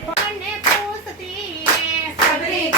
કોને પૂછતી રે સબરી